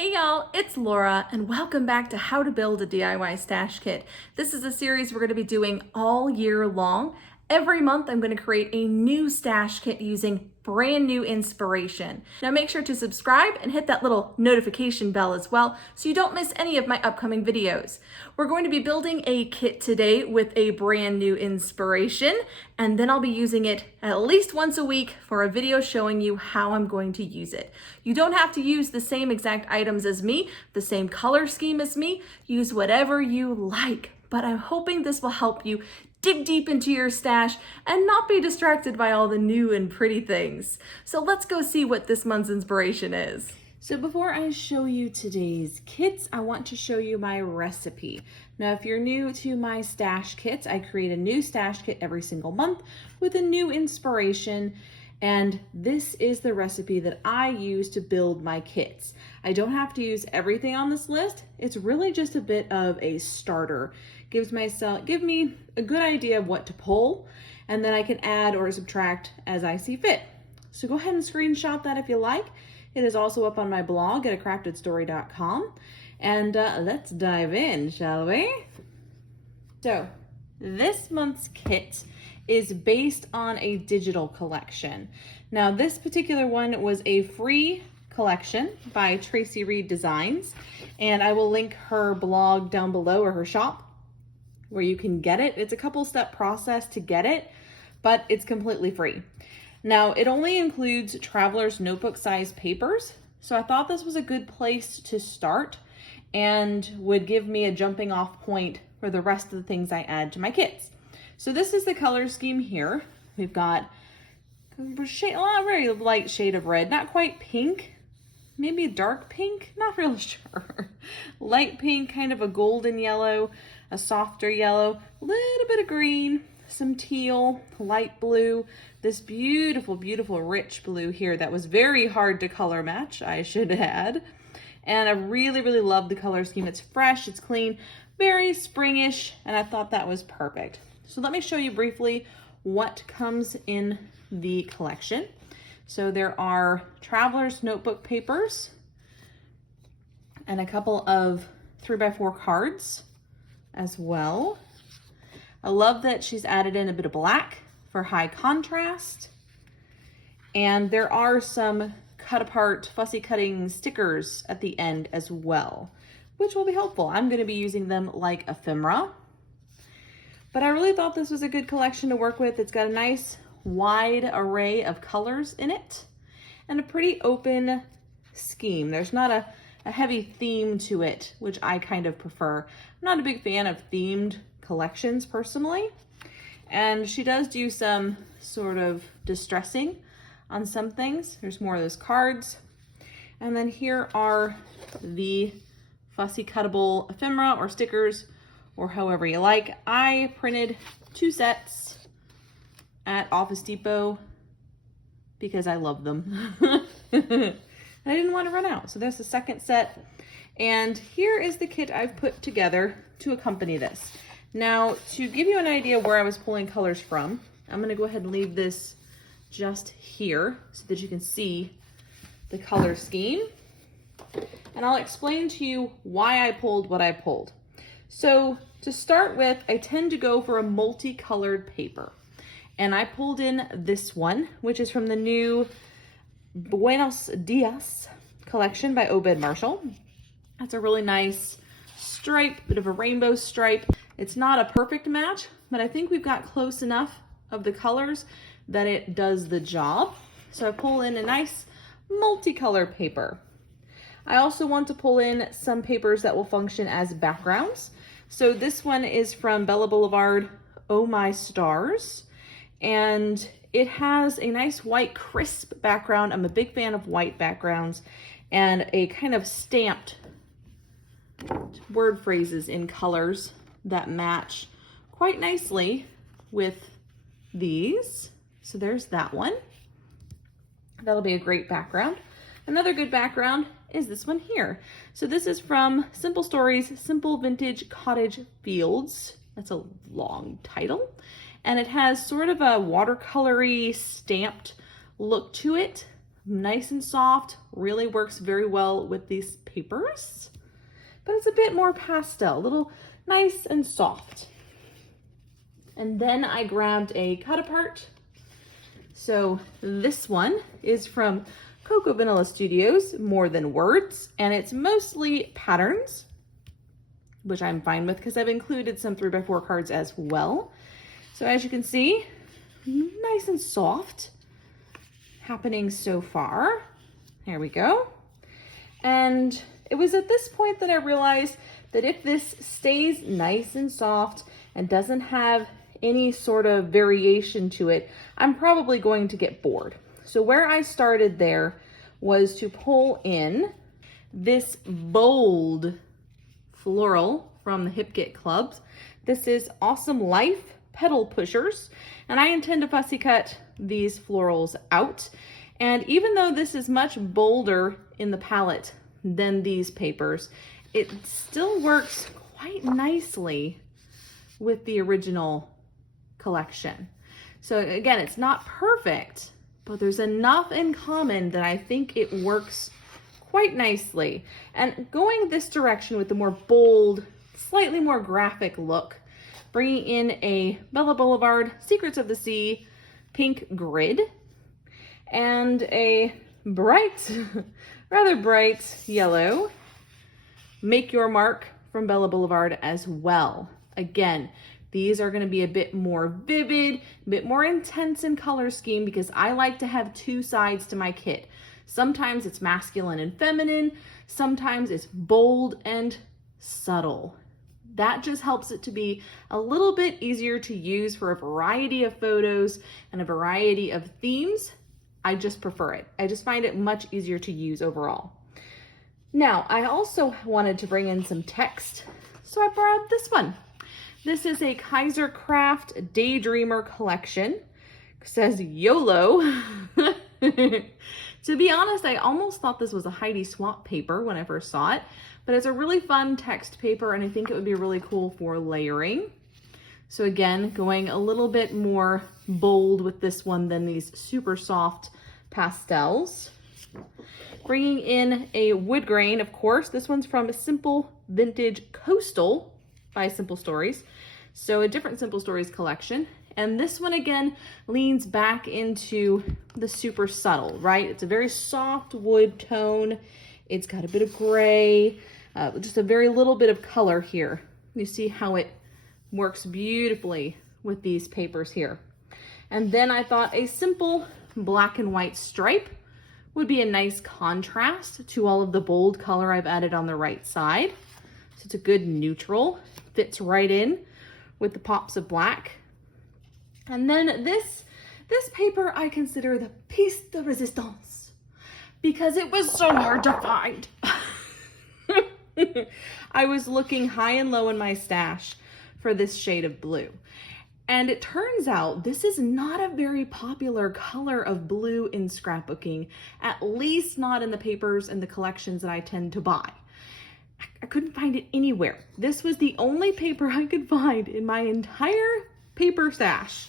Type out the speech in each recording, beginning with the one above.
Hey y'all, it's Laura and welcome back to How to Build a DIY Stash Kit. This is a series we're going to be doing all year long. Every month I'm going to create a new stash kit using brand new inspiration. Now make sure to subscribe and hit that little notification bell as well so you don't miss any of my upcoming videos. We're going to be building a kit today with a brand new inspiration, and then I'll be using it at least once a week for a video showing you how I'm going to use it. You don't have to use the same exact items as me, the same color scheme as me. Use whatever you like, but I'm hoping this will help you dig deep into your stash and not be distracted by all the new and pretty things. So let's go see what this month's inspiration is. So before I show you today's kits, I want to show you my recipe. Now, if you're new to my stash kits, I create a new stash kit every single month with a new inspiration. And this is the recipe that I use to build my kits. I don't have to use everything on this list. It's really just a bit of a starter. Give me a good idea of what to pull, and then I can add or subtract as I see fit. So go ahead and screenshot that if you like. It is also up on my blog at acraftedstory.com. And let's dive in, shall we? So this month's kit is based on a digital collection. Now, this particular one was a free collection by Tracy Reed Designs, and I will link her blog down below, or her shop, where you can get it. It's a couple step process to get it, but it's completely free. Now, it only includes traveler's notebook size papers, so I thought this was a good place to start and would give me a jumping off point for the rest of the things I add to my kits. So this is the color scheme here. We've got a very light shade of red, not quite pink, maybe a dark pink, not really sure. Light pink, kind of a golden yellow, a softer yellow, a little bit of green, some teal, light blue, this beautiful, beautiful rich blue here that was very hard to color match, I should add. And I really, really love the color scheme. It's fresh, it's clean, very springish, and I thought that was perfect. So let me show you briefly what comes in the collection. So there are traveler's notebook papers and a couple of 3x4 cards as well. I love that she's added in a bit of black for high contrast. And there are some cut apart fussy cutting stickers at the end as well, which will be helpful. I'm going to be using them like ephemera. But I really thought this was a good collection to work with. It's got a nice wide array of colors in it and a pretty open scheme. There's not a heavy theme to it, which I kind of prefer. I'm not a big fan of themed collections personally. And she does do some sort of distressing on some things. There's more of those cards. And then here are the fussy cuttable ephemera or stickers, or however you like. I printed 2 sets at Office Depot because I love them. I didn't want to run out. So there's the second set. And here is the kit I've put together to accompany this. Now, to give you an idea where I was pulling colors from, I'm going to go ahead and leave this just here so that you can see the color scheme. And I'll explain to you why I pulled what I pulled. So to start with, I tend to go for a multicolored paper. And I pulled in this one, which is from the new Buenos Dias collection by Obed Marshall. That's a really nice stripe, bit of a rainbow stripe. It's not a perfect match, but I think we've got close enough of the colors that it does the job. So I pull in a nice multicolor paper. I also want to pull in some papers that will function as backgrounds. So this one is from Bella Boulevard, Oh My Stars. And it has a nice white crisp background. I'm a big fan of white backgrounds, and a kind of stamped word phrases in colors that match quite nicely with these. So there's that one. That'll be a great background. Another good background is this one here. So this is from Simple Stories, Simple Vintage Cottage Fields. That's a long title. And it has sort of a watercolory stamped look to it. Nice and soft, really works very well with these papers, but it's a bit more pastel, a little nice and soft. And then I grabbed a cut apart. So this one is from Cocoa Vanilla Studios, More Than Words, and it's mostly patterns, which I'm fine with because I've included some 3x4 cards as well. So as you can see, nice and soft happening so far. There we go. And it was at this point that I realized that if this stays nice and soft and doesn't have any sort of variation to it, I'm probably going to get bored. So where I started there was to pull in this bold floral from the Hip Kit Clubs. This is Awesome Life Petal Pushers, and I intend to fussy cut these florals out. And even though this is much bolder in the palette than these papers, it still works quite nicely with the original collection. So again, it's not perfect, but there's enough in common that I think it works quite nicely. And going this direction with the more bold, slightly more graphic look, bringing in a Bella Boulevard Secrets of the Sea pink grid and a bright, rather bright yellow Make Your Mark from Bella Boulevard as well. Again, these are going to be a bit more vivid, a bit more intense in color scheme because I like to have two sides to my kit. Sometimes it's masculine and feminine, sometimes it's bold and subtle. That just helps it to be a little bit easier to use for a variety of photos and a variety of themes. I just prefer it. I just find it much easier to use overall. Now, I also wanted to bring in some text, so I brought this one. This is a Kaiser Craft Daydreamer collection. It says YOLO. To be honest, I almost thought this was a Heidi Swapp paper when I first saw it, but it's a really fun text paper and I think it would be really cool for layering. So again, going a little bit more bold with this one than these super soft pastels. Bringing in a wood grain, of course. This one's from Simple Vintage Coastal by Simple Stories. So a different Simple Stories collection. And this one again leans back into the super subtle, right? It's a very soft wood tone. It's got a bit of gray, just a very little bit of color here. You see how it works beautifully with these papers here. And then I thought a simple black and white stripe would be a nice contrast to all of the bold color I've added on the right side. So it's a good neutral, fits right in with the pops of black. And then this paper I consider the piece de resistance because it was so hard to find. I was looking high and low in my stash for this shade of blue. And it turns out this is not a very popular color of blue in scrapbooking, at least not in the papers and the collections that I tend to buy. I couldn't find it anywhere. This was the only paper I could find in my entire paper stash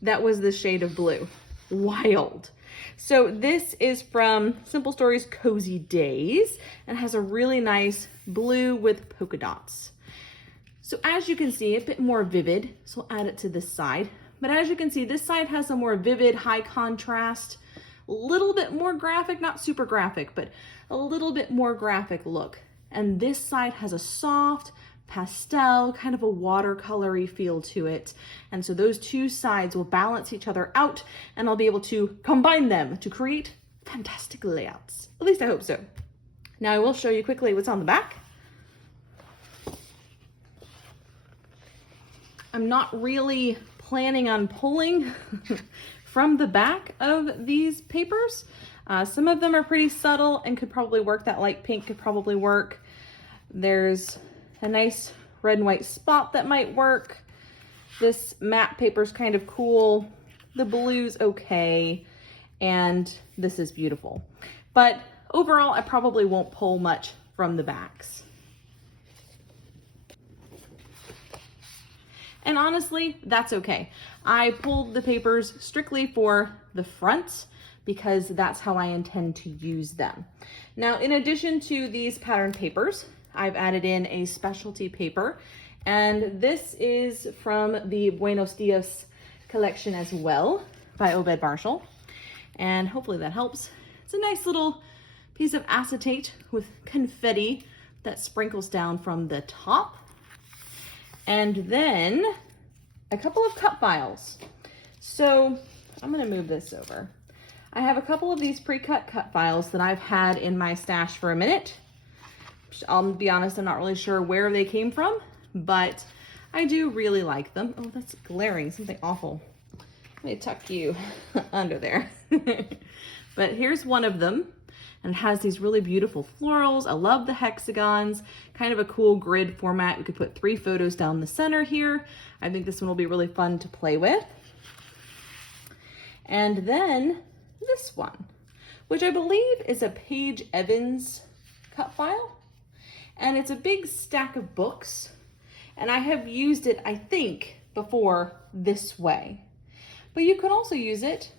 that was the shade of blue. Wild. So this is from Simple Stories Cozy Days and has a really nice blue with polka dots. So as you can see, a bit more vivid, so I'll add it to this side. But as you can see, this side has a more vivid, high contrast, a little bit more graphic, not super graphic, but a little bit more graphic look. And this side has a soft pastel, kind of a watercolory feel to it. And so those two sides will balance each other out and I'll be able to combine them to create fantastic layouts. At least I hope so. Now I will show you quickly what's on the back. I'm not really planning on pulling from the back of these papers. Some of them are pretty subtle and could probably work. That light pink could probably work. There's a nice red and white spot that might work. This matte paper's kind of cool. The blue's okay. And this is beautiful. But overall, I probably won't pull much from the backs. And honestly, that's okay. I pulled the papers strictly for the front. because that's how I intend to use them. Now, in addition to these pattern papers, I've added in a specialty paper, and this is from the Buenos Dias collection as well by Obed Marshall, and hopefully that helps. It's a nice little piece of acetate with confetti that sprinkles down from the top, and then a couple of cut files. So I'm going to move this over. I have a couple of these pre-cut cut files that I've had in my stash for a minute. I'll be honest, I'm not really sure where they came from, but I do really like them. Oh, that's glaring, something awful. Let me tuck you under there. But here's one of them, and it has these really beautiful florals. I love the hexagons, kind of a cool grid format. We could put 3 photos down the center here. I think this one will be really fun to play with. And then this one, which I believe is a Paige Evans cut file. And it's a big stack of books. And I have used it, I think, before this way. But you could also use it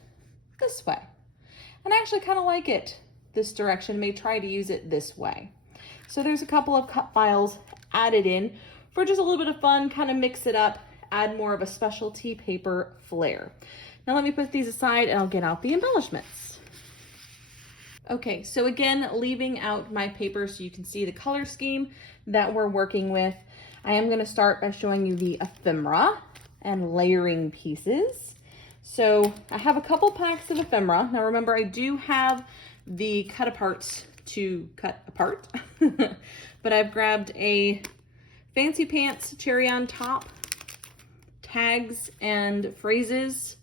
this way. And I actually kind of like it this direction. May try to use it this way. So there's a couple of cut files added in for just a little bit of fun, kind of mix it up, add more of a specialty paper flair. Now let me put these aside and I'll get out the embellishments. Okay, so again, leaving out my paper so you can see the color scheme that we're working with. I am gonna start by showing you the ephemera and layering pieces. So I have a couple packs of ephemera. Now remember, I do have the cut aparts to cut apart, but I've grabbed a Fancy Pants Cherry on Top tags and phrases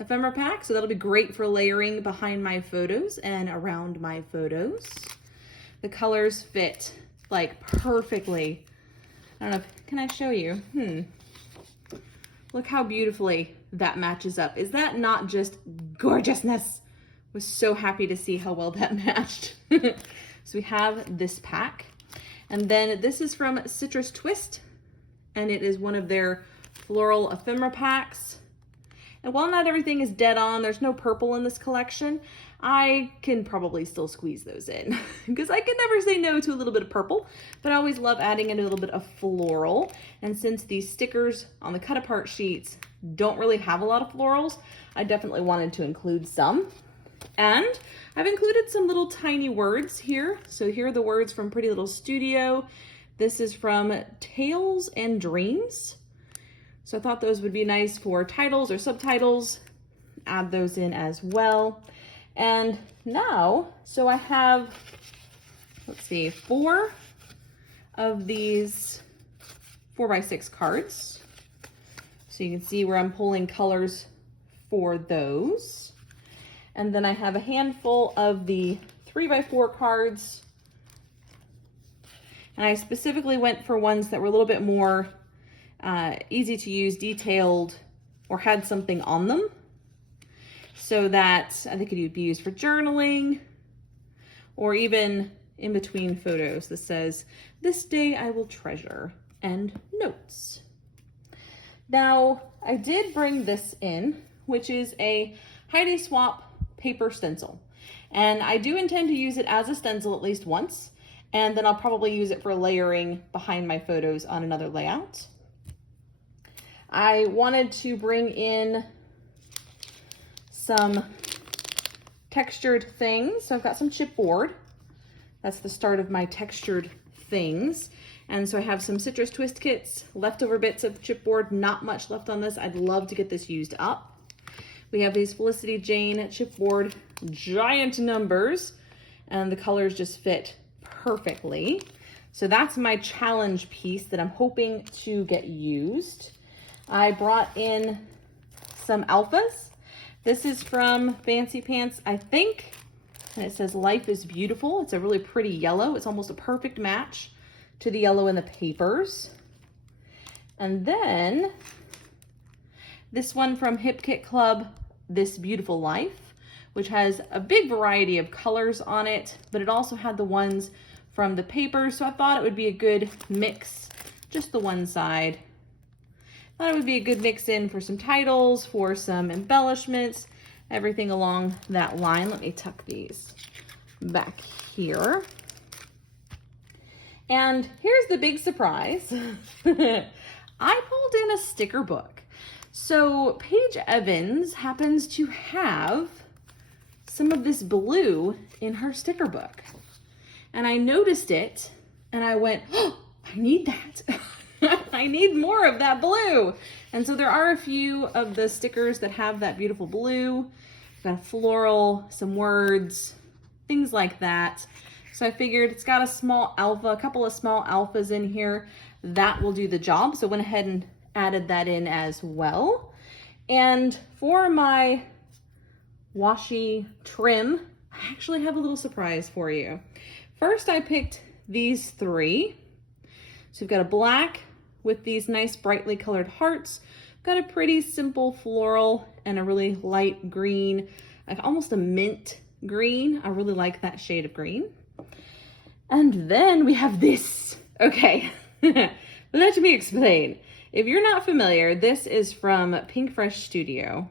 ephemera pack. So that'll be great for layering behind my photos and around my photos. The colors fit like perfectly. I don't know, can I show you? Look how beautifully that matches up. Is that not just gorgeousness? Was so happy to see how well that matched. So we have this pack. And then this is from Citrus Twist, and it is one of their floral ephemera packs. And while not everything is dead on, there's no purple in this collection, I can probably still squeeze those in because I can never say no to a little bit of purple, but I always love adding in a little bit of floral. And since these stickers on the cut apart sheets don't really have a lot of florals, I definitely wanted to include some. And I've included some little tiny words here. So here are the words from Pretty Little Studio. This is from Tales and Dreams. So I thought those would be nice for titles or subtitles. Add those in as well. And now, so I have, let's see, 4 of these 4x6 cards. So you can see where I'm pulling colors for those. And then I have a handful of the 3x4 cards. And I specifically went for ones that were a little bit more easy to use, detailed, or had something on them, so that I think it could be used for journaling or even in between photos. This says, "This day I will treasure," and notes. Now, I did bring this in, which is a Heidi Swapp paper stencil. And I do intend to use it as a stencil at least once, and then I'll probably use it for layering behind my photos on another layout. I wanted to bring in some textured things. So I've got some chipboard. That's the start of my textured things. And so I have some Citrus Twist kits, leftover bits of chipboard, not much left on this. I'd love to get this used up. We have these Felicity Jane chipboard, giant numbers, and the colors just fit perfectly. So that's my challenge piece that I'm hoping to get used. I brought in some alphas. This is from Fancy Pants, I think, and it says "Life is Beautiful." It's a really pretty yellow. It's almost a perfect match to the yellow in the papers. And then this one from Hip Kit Club, "This Beautiful Life," which has a big variety of colors on it, but it also had the ones from the papers, so I thought it would be a good mix, just the one side. Thought it would be a good mix in for some titles, for some embellishments, everything along that line. Let me tuck these back here. And here's the big surprise. I pulled in a sticker book. So Paige Evans happens to have some of this blue in her sticker book. And I noticed it and I went, oh, I need that. I need more of that blue. And so there are a few of the stickers that have that beautiful blue, got a floral, some words, things like that. So I figured it's got a couple of small alphas in here. That will do the job. So I went ahead and added that in as well. And for my washi trim, I actually have a little surprise for you. First, I picked these three. So we've got a black with these nice brightly colored hearts. Got a pretty simple floral and a really light green, like almost a mint green. I really like that shade of green. And then we have this. Okay, let me explain. If you're not familiar, this is from Pink Fresh Studio.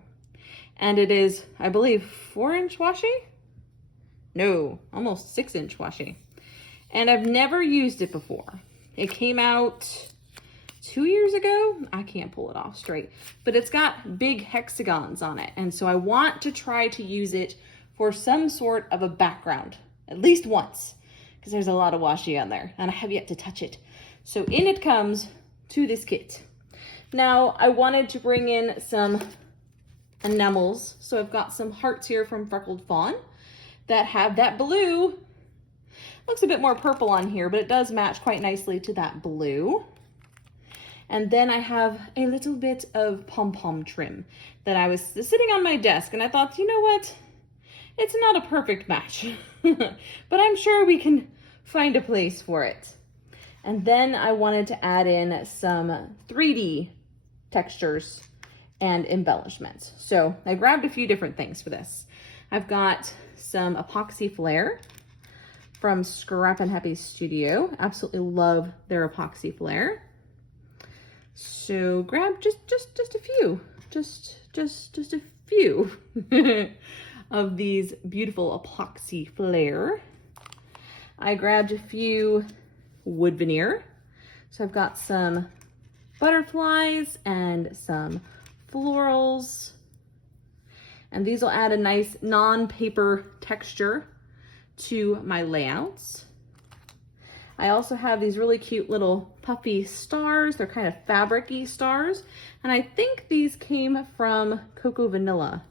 And it is, I believe, 4-inch washi? No, almost 6-inch washi. And I've never used it before. It came out 2 years ago. I can't pull it off straight, but it's got big hexagons on it. And so I want to try to use it for some sort of a background, at least once, because there's a lot of washi on there and I have yet to touch it. So in it comes to this kit. Now I wanted to bring in some enamels. So I've got some hearts here from Freckled Fawn that have that blue. Looks a bit more purple on here, but it does match quite nicely to that blue. And then I have a little bit of pom-pom trim that I was sitting on my desk and I thought, you know what? It's not a perfect match, but I'm sure we can find a place for it. And then I wanted to add in some 3D textures and embellishments. So I grabbed a few different things for this. I've got some epoxy flare from Scrap and Happy Studio. Absolutely love their epoxy flare. So grab just a few, just a few of these beautiful epoxy flare. I grabbed a few wood veneer. So I've got some butterflies and some florals. And these will add a nice non-paper texture to my layouts. I also have these really cute little puffy stars. They're kind of fabric-y stars. And I think these came from Cocoa Vanilla.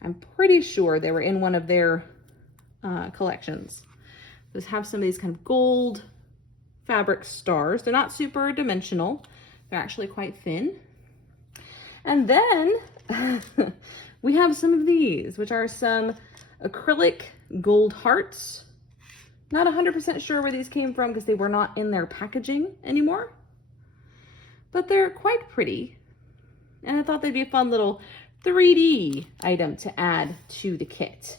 I'm pretty sure they were in one of their collections. Just have some of these kind of gold fabric stars. They're not super dimensional. They're actually quite thin. And then we have some of these, which are some acrylic gold hearts. Not 100% sure where these came from because they were not in their packaging anymore, but they're quite pretty. And I thought they'd be a fun little 3D item to add to the kit.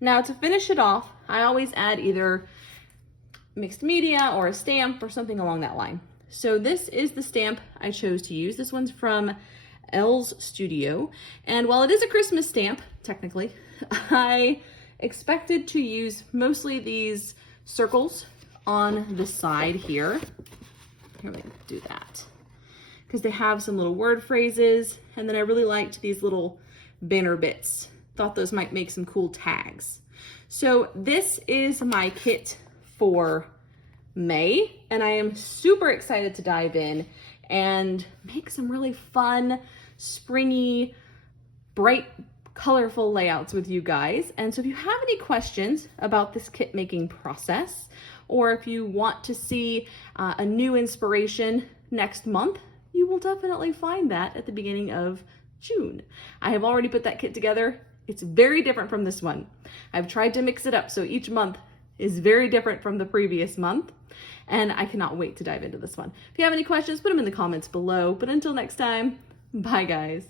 Now to finish it off, I always add either mixed media or a stamp or something along that line. So this is the stamp I chose to use. This one's from Elle's Studio. And while it is a Christmas stamp, technically, I expected to use mostly these circles on the side here. Here, let me do that. Because they have some little word phrases, and then I really liked these little banner bits. Thought those might make some cool tags. So this is my kit for May, and I am super excited to dive in and make some really fun, springy, bright, colorful layouts with you guys. And so if you have any questions about this kit making process, or if you want to see a new inspiration next month, you will definitely find that at the beginning of June. I have already put that kit together. It's very different from this one. I've tried to mix it up so each month is very different from the previous month, and I cannot wait to dive into this one. If you have any questions, put them in the comments below. But until next time, bye guys.